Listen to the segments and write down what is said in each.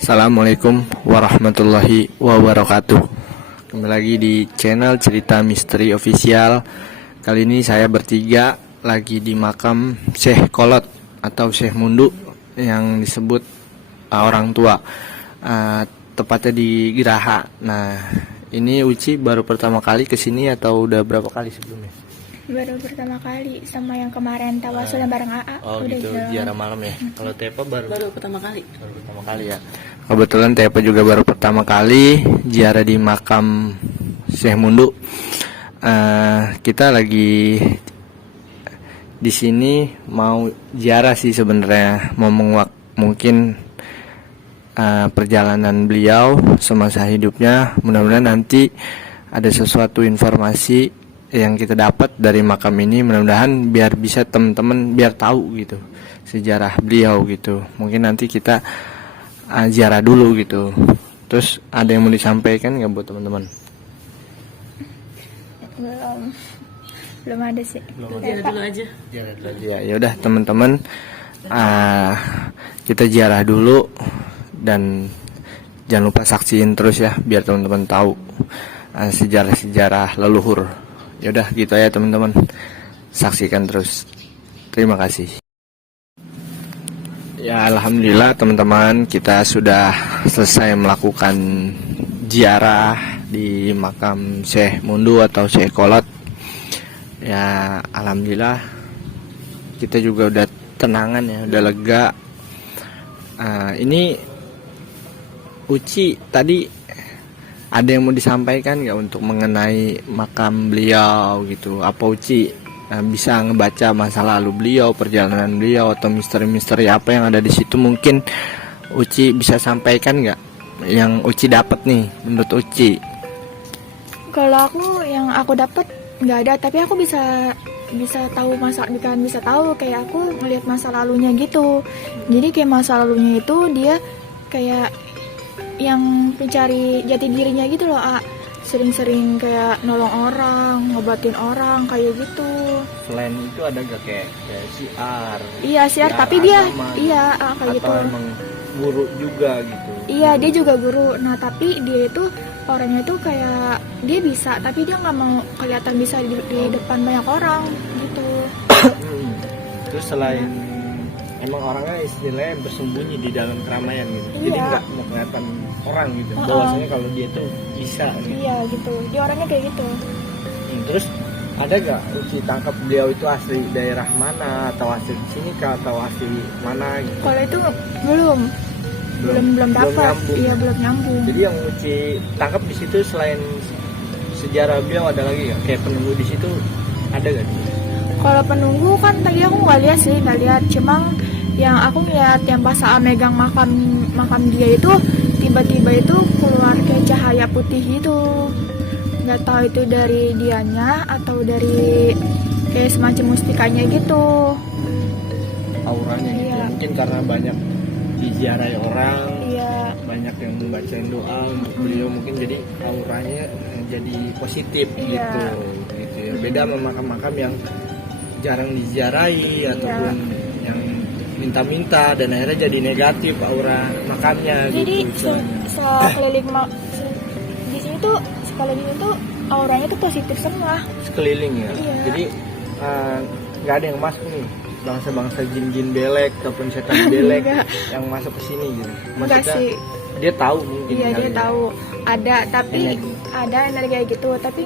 Assalamualaikum warahmatullahi wabarakatuh. Kembali lagi di channel Cerita Misteri Official. Kali ini saya bertiga lagi di makam Syekh Kolot atau Syekh Mundu yang disebut orang tua, tepatnya di Geraha. Nah, ini Uci baru pertama kali kesini atau udah berapa kali sebelumnya? Baru pertama kali, sama yang kemarin tawasulan bareng AA. Oh udah gitu, jalan. ziarah malam ya. Kalau Tepa baru pertama kali. Baru pertama kali ya. Kebetulan Tepa juga baru pertama kali ziarah di makam Syekh Mundu. Kita lagi di sini mau ziarah sih sebenarnya, mau mungkin perjalanan beliau semasa hidupnya. Mudah-mudahan nanti ada sesuatu informasi yang kita dapat dari makam ini, mudah-mudahan biar bisa teman-teman biar tahu gitu sejarah beliau gitu. Mungkin nanti kita ziarah dulu gitu. Terus ada yang mau disampaikan nggak buat teman-teman? Belum ada sih. Ziarah dulu aja. Ziarah dulu aja. Ya udah teman-teman, kita ziarah dulu dan jangan lupa saksiin terus ya biar teman-teman tahu sejarah-sejarah leluhur. Ya udah gitu ya teman-teman, saksikan terus. Terima kasih. Ya alhamdulillah teman-teman, kita sudah selesai melakukan ziarah di makam Syekh Mundu atau Syekh Kolot. Ya alhamdulillah kita juga udah tenangan ya, udah lega. Ini Uci tadi ada yang mau disampaikan nggak untuk mengenai makam beliau gitu? Apa Uci bisa ngebaca masa lalu beliau, perjalanan beliau, atau misteri-misteri apa yang ada di situ? Mungkin Uci bisa sampaikan nggak yang Uci dapat nih menurut Uci? Kalau yang aku dapat nggak ada, tapi aku bisa tahu bisa tahu kayak aku ngelihat masa lalunya gitu. Jadi kayak masa lalunya itu dia kayak yang pencari jati dirinya gitu loh, sering-sering kayak nolong orang, ngobatin orang kayak gitu. Selain itu ada gak kayak siar? Iya siar, tapi dia iya kayak gitu. Atau emang guru juga gitu? Iya dia juga guru. Nah tapi dia itu orangnya tuh kayak dia bisa, tapi dia nggak mau kelihatan bisa di depan banyak orang gitu. Terus selain emang orangnya istilahnya bersembunyi di dalam keramaian gitu, jadi Iya. nggak mau kelihatan orang gitu. Bahwasanya kalau dia tuh bisa gitu. Iya gitu, dia orangnya kayak gitu. Terus ada gak Uci tangkap beliau itu asli daerah mana, atau asli sini kah, atau asli mana gitu? Kalau itu belum dapat. nyambung. Iya belum nyambung. Jadi yang Uci tangkap di situ selain sejarah beliau ada lagi gak? Kayak penunggu di situ ada gak? Kalau penunggu kan tadi aku nggak lihat, cuma yang aku lihat yang pas megang makam dia itu tiba-tiba itu keluar kayak cahaya putih itu. Nggak tahu itu dari dianya atau dari kayak semacam mustikanya gitu. Auranya gitu. Iya. Mungkin karena banyak diziarahi orang, Iya. banyak yang membacain doa untuk beliau, mungkin jadi auranya jadi positif Iya. gitu ya. Beda sama makam-makam yang jarang diziarahi ataupun yang minta-minta dan akhirnya jadi negatif aura makamnya. Jadi gitu. sekeliling di sini tuh sekeliling itu auranya tuh positif semua. Sekeliling ya. Iya. Jadi nggak ada yang masuk nih bangsa-bangsa jin-jin belek ataupun setan belek Enggak. yang masuk ke sini gitu. Enggak Maksudnya sih. dia tahu mungkin. Iya kali dia ya. tahu ada, tapi Energi. ada energi kayak gitu, tapi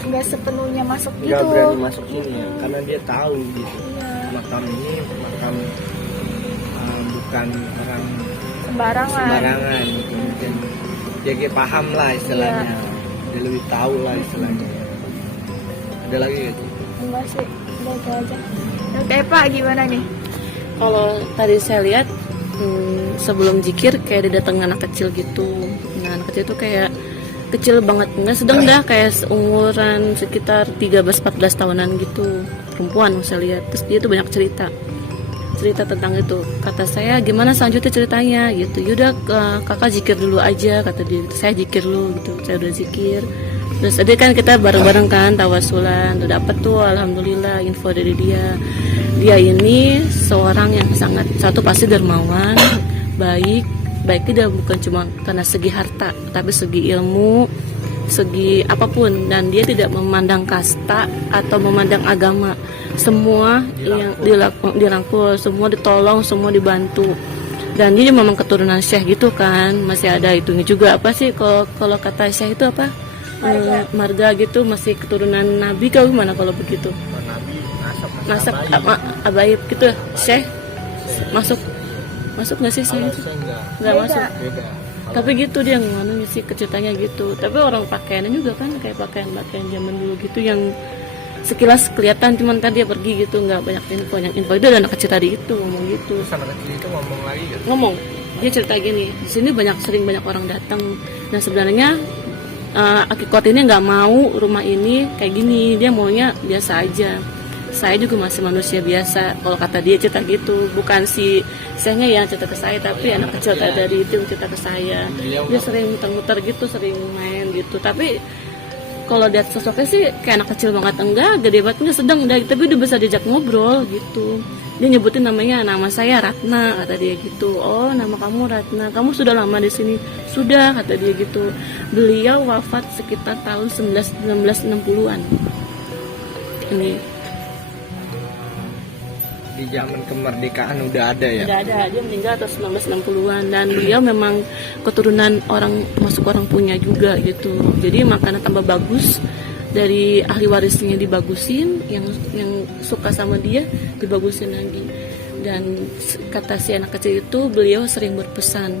nggak sepenuhnya masuk Nggak gitu. berani masuk sini ya, karena dia tahu gitu. Iya. Makam ini makam bukan orang Sembarangan. gitu. Mungkin dia kayak paham lah istilahnya. Iya. Dia lebih tahu lah istilahnya. Ada lagi gitu. Enggak sih, udah itu aja. Nah, Pak gimana nih? Kalau tadi saya lihat sebelum zikir kayak didatengin anak kecil gitu. Nah, anak kecil itu kayak kecil banget, nggak sedang dah, kayak umuran sekitar 13-14 tahunan gitu, perempuan saya lihat. Terus dia tuh banyak cerita tentang itu. Kata saya, gimana selanjutnya ceritanya gitu. Yaudah kakak zikir dulu aja, kata dia. Saya zikir dulu gitu, saya udah zikir. Terus tadi kan kita bareng-bareng kan tawasulan, udah dapet tuh alhamdulillah info dari dia. Dia ini seorang yang sangat, satu pasti dermawan, baik, baiknya dia bukan cuma karena segi harta, tapi segi ilmu, segi apapun, dan dia tidak memandang kasta atau memandang agama. Semua yang dirangkul, semua ditolong, semua dibantu. Dan dia memang keturunan syekh gitu kan, masih ada itunya juga apa sih kalau kata syekh itu apa? Marga gitu, masih keturunan nabi kau gimana kalau begitu? Nasab abaib gitu, syekh masuk nggak sih syekh itu? Nggak masuk. Tapi gitu dia ngomongnya sih ceritanya gitu. Tapi orang pakaiannya juga kan kayak pakaian zaman dulu gitu yang sekilas kelihatan, cuman tadi dia pergi gitu, nggak banyak info itu. Dan anak kecil tadi itu ngomong gitu. Terus anak kecil itu ngomong lagi gitu. Ngomong, dia cerita gini, di sini sering banyak orang datang. Nah sebenarnya Akikot ini nggak mau rumah ini kayak gini, dia maunya biasa aja. Saya juga masih manusia biasa, kalau kata dia cerita gitu. Bukan si sayangnya yang cerita ke saya, tapi anak kecil tadi itu yang cerita ke saya. Dia sering muter-muter gitu, sering main gitu. Tapi kalau lihat sosoknya sih kayak anak kecil banget, enggak, gede banget, enggak, sedang udah, tapi udah bisa diajak ngobrol gitu. Dia nyebutin namanya, nama saya Ratna, kata dia gitu. Oh, nama kamu Ratna, kamu sudah lama di sini? Sudah, kata dia gitu. Beliau wafat sekitar tahun 1960-an. Ini Di zaman kemerdekaan udah ada ya? udah ada, dia meninggal tahun 1960-an. Dan beliau memang keturunan orang, masuk orang punya juga gitu. Jadi makanan tambah bagus, dari ahli warisnya dibagusin, yang suka sama dia dibagusin lagi. Dan kata si anak kecil itu, beliau sering berpesan,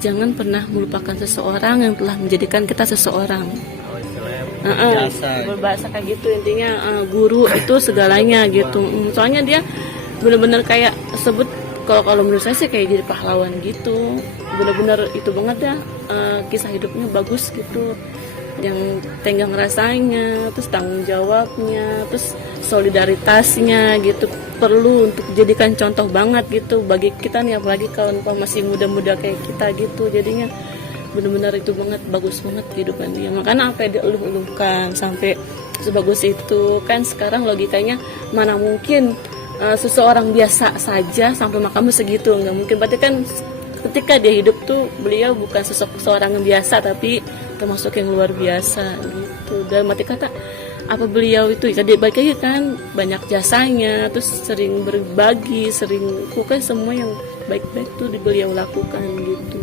jangan pernah melupakan seseorang yang telah menjadikan kita seseorang. Berbahasa kayak gitu, intinya guru itu segalanya gitu. Soalnya dia benar-benar kayak sebut, kalau menurut saya sih kayak jadi pahlawan gitu. Benar-benar itu banget ya, kisah hidupnya bagus gitu, yang tenggang rasanya, terus tanggung jawabnya, terus solidaritasnya gitu, perlu untuk dijadikan contoh banget gitu bagi kita nih, apalagi kawan masih muda-muda kayak kita gitu. Jadinya benar-benar itu banget, bagus banget kehidupan dia. Makanya apa yang diuluh-uluhkan sampai sebagus itu kan. Sekarang logikanya mana mungkin seseorang biasa saja sampai makamnya segitu, nggak mungkin. Berarti kan ketika dia hidup tuh beliau bukan seorang yang biasa, tapi termasuk yang luar biasa gitu. Dalam arti kata, apa beliau itu jadi baik lagi kan, banyak jasanya, terus sering berbagi, sering lakukan semua yang baik-baik tuh beliau lakukan gitu.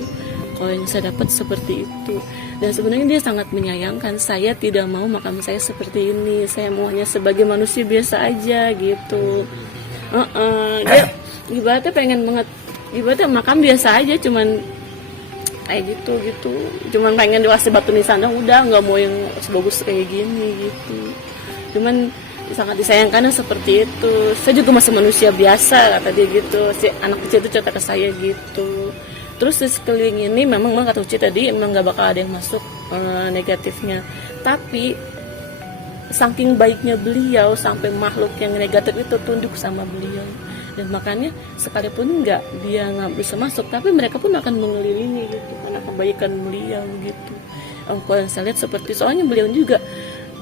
Kalau yang saya dapat seperti itu. Dan sebenarnya dia sangat menyayangkan, saya tidak mau makam saya seperti ini, saya maunya sebagai manusia biasa aja gitu. Dia ibaratnya pengen banget, ibaratnya makam biasa aja, cuman kayak gitu, cuman pengen dikasih batu nisan dong, udah, nggak mau yang sebagus kayak gini gitu. Cuman sangat disayangkan seperti itu. Saya juga masih manusia biasa, kata dia gitu. Si anak kecil itu cerita ke saya gitu. Terus di sekeliling ini memang kata Uci tadi memang nggak bakal ada yang masuk negatifnya, tapi saking baiknya beliau sampai makhluk yang negatif itu tunduk sama beliau. Dan makanya sekalipun dia nggak bisa masuk, tapi mereka pun akan mengelilingi gitu karena kebaikan beliau gitu. Kalau yang saya lihat seperti, soalnya beliau juga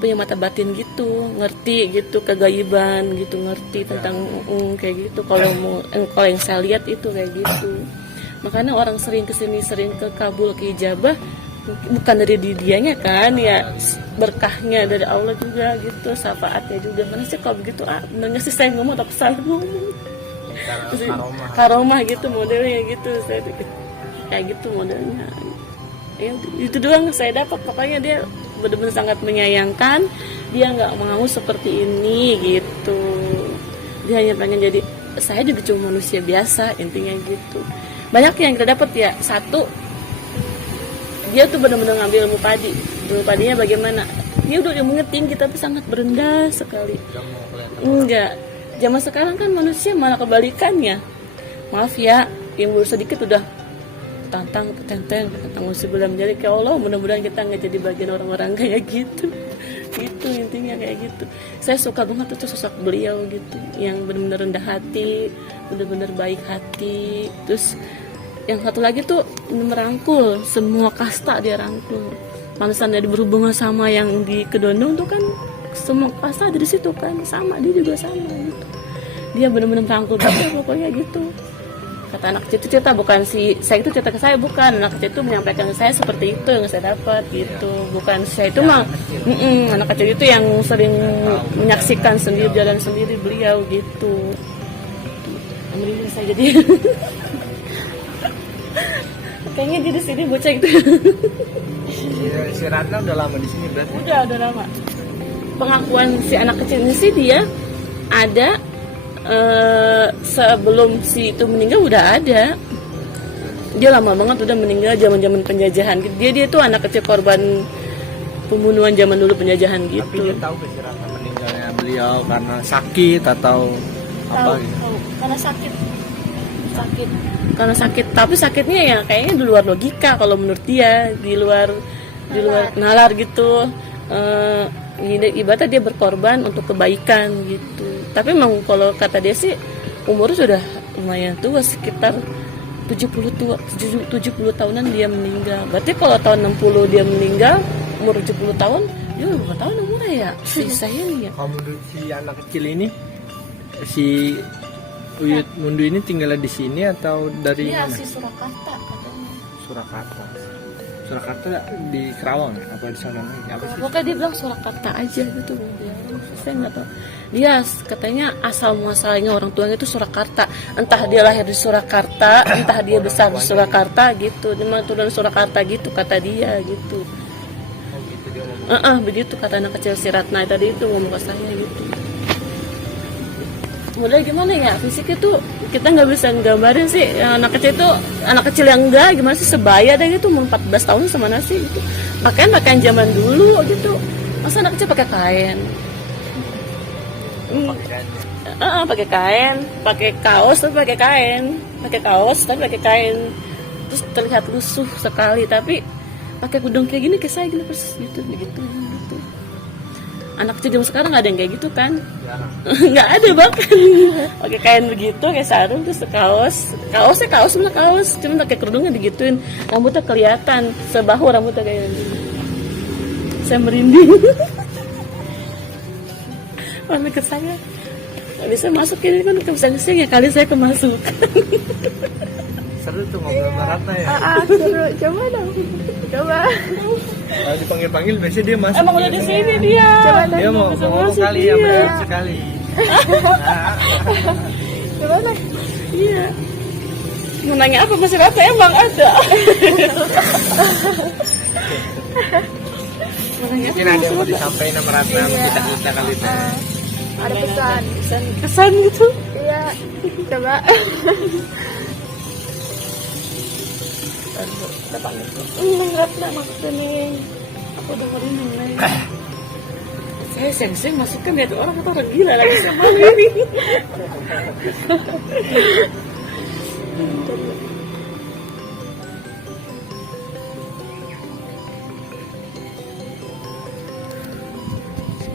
punya mata batin gitu, ngerti gitu kegaiban gitu, ngerti tentang kayak gitu. Kalau yang saya lihat itu kayak gitu. Makanya orang sering kesini, sering ke Kabul, ke Ijabah, bukan dari dianya kan, ya berkahnya dari Allah juga gitu, syafaatnya juga. Mana sih kalau begitu, benernya sih saya ngomong tapi salah ngomong. Karomah gitu modelnya gitu, saya kayak gitu modelnya. Ya, itu doang saya dapat. Pokoknya dia benar-benar sangat menyayangkan, dia nggak mau seperti ini gitu. Dia hanya pengen jadi, saya juga cuma manusia biasa, intinya gitu. Banyak yang kita dapat ya. Satu, dia tuh benar-benar ngambil ilmu padi. Ilmu padinya bagaimana? Dia udah ilmunya tinggi tapi sangat berendah sekali. Enggak. Zaman sekarang kan manusia malah kebalikannya. Maaf ya, yang baru sedikit udah tantang usia belum. Jadi kayak Allah, mudah-mudahan kita nggak jadi bagian orang-orang kayak gitu. Gitu intinya kayak gitu. Saya suka banget tuh sosok beliau gitu, yang benar-benar rendah hati, benar-benar baik hati. Terus yang satu lagi tuh merangkul semua kasta, dia rangkul. Pantesan dia berhubungan sama yang di Kedondong tuh kan, semua kasta ada di situ kan, sama, dia juga sama gitu. Dia benar-benar merangkul banget pokoknya gitu. Kata anak kecil itu cerita, bukan si saya itu cerita ke saya, bukan, anak kecil itu menyampaikan ke saya seperti itu yang saya dapat gitu, bukan saya itu mah anak kecil itu yang sering menyaksikan sendiri, jalan sendiri beliau gitu. Merinding saya jadi kayaknya dia di sini bocah gitu. Si Ratna udah lama di sini berarti. Udah lama. Pengakuan si anak kecil ini sih dia ada sebelum si itu meninggal udah ada. Dia lama banget udah meninggal zaman penjajahan. Dia tuh anak kecil korban pembunuhan zaman dulu penjajahan gitu. Tapi dia tahu si Ratna meninggalnya beliau karena sakit atau apa gitu. Tahu. Karena sakit. Karena sakit, tapi sakitnya ya kayaknya di luar logika kalau menurut dia, di luar nalar gitu. Ibaratnya dia berkorban untuk kebaikan gitu. Tapi memang kalau kata dia sih umurnya sudah lumayan tua, sekitar 70 tahunan dia meninggal. Berarti kalau tahun 60 dia meninggal, umur 70 tahun, dia berapa tahun umurnya ya? Si saya nih ya. Kamu si anak kecil ini, si Uyut Mundu ini tinggal di sini atau dari Iya, mana? si Surakarta katanya. Surakarta di Kerawang apa di sana? Apa sih? Pokoknya dia bilang Surakarta aja gitu. Saya nggak tahu. Dia katanya asal muasalnya orang tuanya itu Surakarta. Entah dia lahir di Surakarta, entah dia besar di Surakarta gitu. Dia memang turun Surakarta gitu kata dia gitu. Oh gitu dia ngomong. Begitu kata anak kecil si Ratna tadi itu ngomong ke saya gitu. Mulai gimana ya, fisik itu kita nggak bisa nggambarin sih. Anak kecil yang enggak gimana sih, sebaya deh gitu, umur 14 tahun semana sih gitu. Pakaian zaman dulu gitu, masa anak kecil pakai kain? Pakai kain, pakai kaos tapi pakai kain, terus terlihat lusuh sekali, tapi pakai kudung kayak gini kayak saya gini persis gitu. Anak kecil zaman sekarang nggak ada yang kayak gitu kan? Nggak ada bahkan. Pakai kain begitu, kayak sarung, terus kaosnya cuma pakai kerudungnya digituin, rambutnya kelihatan sebahu rambutnya kayak gini. Saya merinding. Mana ke saya? Nggak bisa masuk ini kan, nggak bisa kesini ya, kali saya kemasukan. Seru tuh ngobrol sama Ratna ya. Seru. Coba dong. Coba. Kalau dipanggil biasanya dia masuk. Emang udah di sini dia. Coba Dia dong. mau ngomong kali ya, benar sekali. Coba deh. Iya. Mau nanya apa masih apa? Emang ada. Mungkin ada yang mau disampaikan sama Ratna, kita kali itu. Ada pesan. Kesan gitu. Iya. Coba. Ratna maksudnya. Aku dengerin Neng. Saya seng-seng masukkan lihat orang kata orang gila lagi sama ini.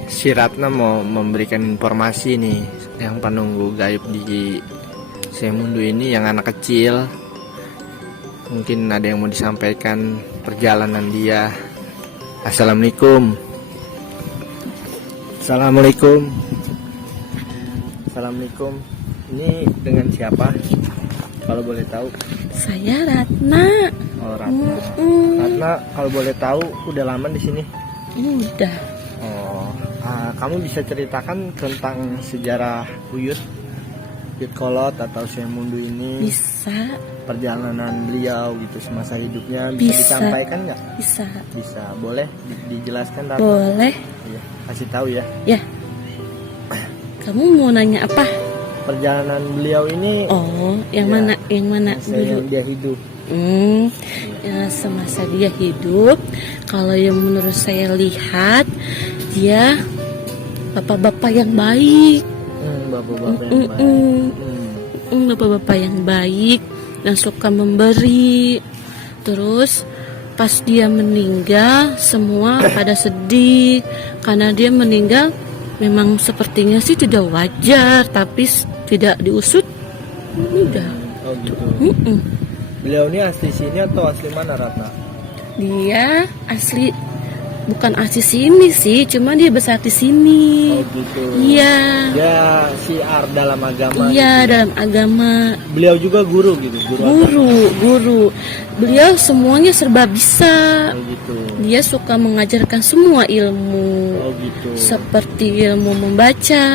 Si Ratna mau memberikan informasi nih yang penunggu gaib di Semundu ini, yang anak kecil. Mungkin ada yang mau disampaikan perjalanan dia. Assalamualaikum. Assalamualaikum. Ini dengan siapa? Kalau boleh tahu. Saya Ratna. Oh, Ratna. Ratna, kalau boleh tahu udah lama di sini? Udah. Oh, kamu bisa ceritakan tentang sejarah Uyut Kolot atau Semundu ini? Bisa. Perjalanan beliau gitu semasa hidupnya bisa disampaikan nggak? Bisa. Boleh dijelaskan, Ratna? Boleh. Iya, kasih tahu ya. Ya. Kamu mau nanya apa? Perjalanan beliau ini. Oh, yang Ya, mana? Yang mana masa yang dia hidup. Ya, semasa dia hidup, kalau yang menurut saya lihat, dia bapak-bapak yang baik. Bapak-bapak yang baik. Bapak-bapak yang baik dan suka memberi. Terus pas dia meninggal, semua pada sedih karena dia meninggal. Memang sepertinya sih tidak wajar, tapi tidak diusut meninggal. Oh gitu. Beliau ini asli sini atau asli mana, Ratna? Dia asli bukan asli sini sih, cuma dia besar di sini. Oh gitu. Iya. Dia syiar dalam agama. Iya, gitu. dalam agama. Beliau juga guru gitu, Guru. Beliau semuanya serba bisa. Oh gitu. Dia suka mengajarkan semua ilmu. Oh gitu. Seperti ilmu membaca,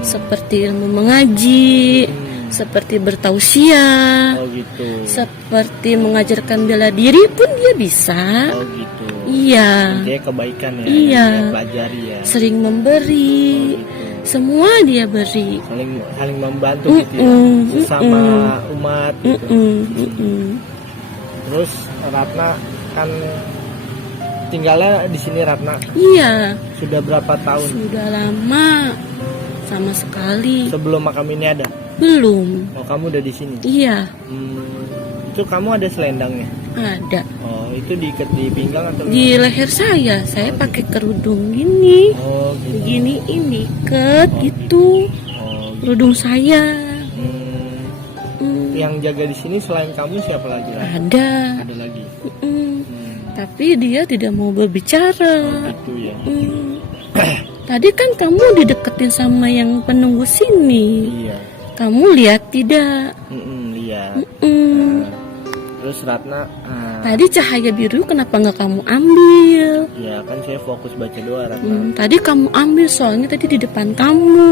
seperti ilmu mengaji, seperti bertausiah, Oh gitu. seperti mengajarkan bela diri pun dia bisa. Oh gitu. Iya. Dia kebaikan ya. Iya. Dia pelajari ya. Sering memberi. Gitu. Semua dia beri. Saling membantu gitu ya. Sesama umat gitu. Terus Ratna kan tinggalnya di sini Ratna. Iya. Sudah berapa tahun? Sudah lama. Sama sekali. Sebelum makam ini ada? Belum. Oh, kamu udah di sini? Iya. Itu kamu ada selendangnya? Ada. Oh, itu diikat di pinggang atau Di leher saya pakai kerudung gini. Oh, gitu. Gini ini ikat gitu. Oh, gitu. Kerudung saya. Yang jaga di sini selain kamu siapa lagi? Ada. Ada lagi. Tapi dia tidak mau berbicara. Itu ya. Tadi kan kamu dideketin sama yang penunggu sini. Iya. Kamu lihat tidak? Lihat. Terus Ratna, Tadi cahaya biru kenapa nggak kamu ambil? ya kan saya fokus baca doa Ratna. Tadi kamu ambil soalnya tadi di depan kamu.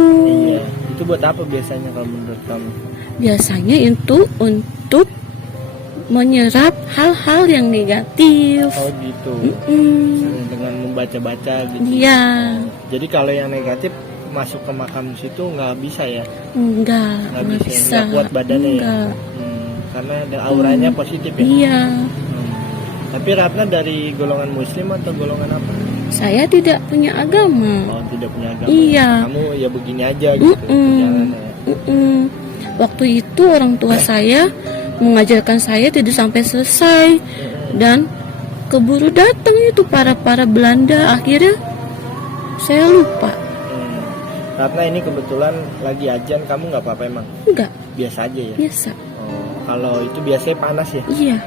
Iya. Itu buat apa biasanya kalau menurut kamu? Biasanya itu untuk menyerap hal-hal yang negatif. Oh gitu. Dengan membaca-baca gitu. Iya. Jadi kalau yang negatif masuk ke makam situ nggak bisa ya? Nggak bisa. Nggak kuat badannya Enggak. ya? Karena ada auranya positif ya? Iya. Tapi Ratna dari golongan muslim atau golongan apa? Saya tidak punya agama. Oh, tidak punya agama. Iya. Kamu ya begini aja gitu perjalanannya. Waktu itu orang tua saya mengajarkan saya tidak sampai selesai dan keburu datang itu para Belanda, akhirnya saya lupa. Ratna ini kebetulan lagi ajan, kamu nggak apa-apa emang? Enggak, Biasa aja ya? biasa. Oh, kalau itu biasanya panas ya? Iya.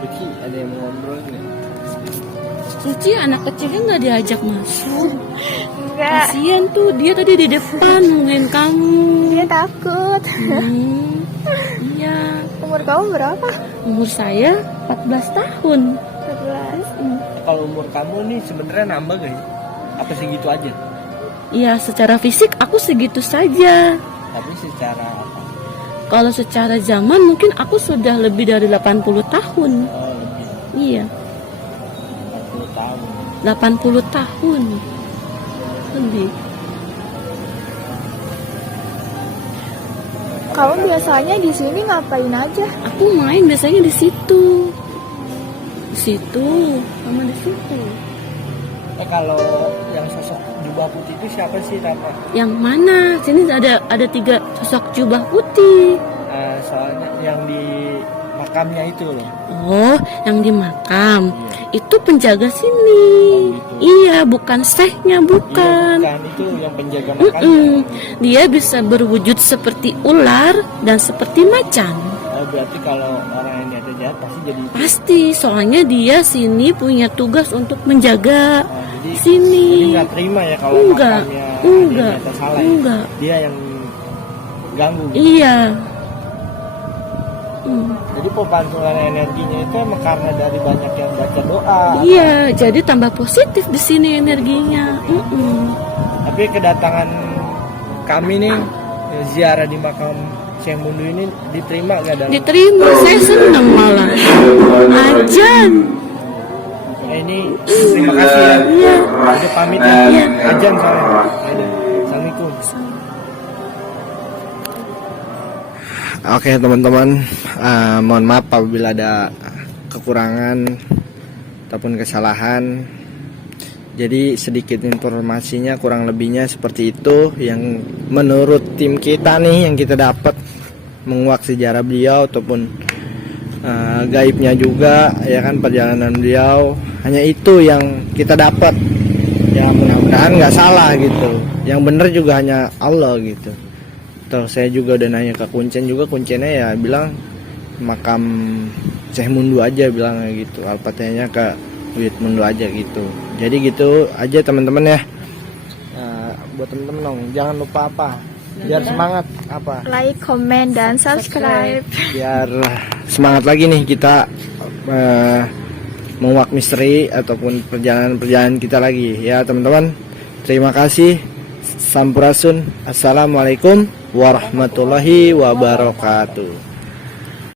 Uci, ada yang mau ngobrol nggak? Uci anak kecilnya nggak diajak masuk. Enggak, Kasian tuh, dia tadi di depan nungguin kamu. dia takut. Iya. Umur kamu berapa? Umur saya 14 tahun. 14. Kalau umur kamu nih sebenarnya nambah gak ya? Apa segitu aja? Iya, secara fisik aku segitu saja. Tapi secara apa? Kalau secara zaman mungkin aku sudah lebih dari 80 tahun. Oh, lebih Iya, 40 tahun. 80 tahun. Lebih. Kamu biasanya di sini ngapain aja? Aku main biasanya di situ. Di situ, sama di situ. Kalau yang sosok jubah putih itu siapa sih Ratna? Yang mana? Sini ada 3 sosok jubah putih. Soalnya yang di makamnya itu loh. Oh, yang di makam. Itu penjaga sini. gitu. Iya, bukan syekhnya, bukan. Iya, bukan, itu yang penjaga makamnya. Dia bisa berwujud seperti ular dan seperti macan. Oh, berarti kalau orang yang niatnya jahat pasti jadi itu. Pasti, soalnya dia sini punya tugas untuk menjaga Jadi sini. nggak terima ya kalau Enggak, makamnya enggak, ada salah ya? enggak. Dia yang ganggu. Iya. Jadi pemantulan energinya itu emang karena dari banyak yang baca doa. Iya, jadi tambah positif di sini energinya. Tapi kedatangan kami nih ziarah di makam Syekh Mundu ini diterima nggak dalam? Diterima, saya senang malah. Ajan. Ini terima kasih ya. Iya. Udah pamit ya. Iya. Ajan soalnya. Ayo, Assalamualaikum. Oke teman-teman, mohon maaf apabila ada kekurangan ataupun kesalahan. Jadi sedikit informasinya kurang lebihnya seperti itu yang menurut tim kita nih yang kita dapat menguak sejarah beliau ataupun gaibnya juga ya kan perjalanan beliau, hanya itu yang kita dapat. Ya mudah-mudahan nggak salah gitu. Yang benar juga hanya Allah gitu. Terus saya juga udah nanya ke kuncen juga, kuncennya ya bilang makam Syekh Mundu aja bilang gitu. Al-Fatihahnya ke duit mundu aja gitu. Jadi gitu aja teman-teman ya. Buat teman-teman dong, jangan lupa apa? Biar semangat apa? Like, comment, dan subscribe. Biar semangat lagi nih kita menguak misteri ataupun perjalanan kita lagi ya teman-teman. Terima kasih. Sampurasun. Assalamualaikum warahmatullahi wabarakatuh.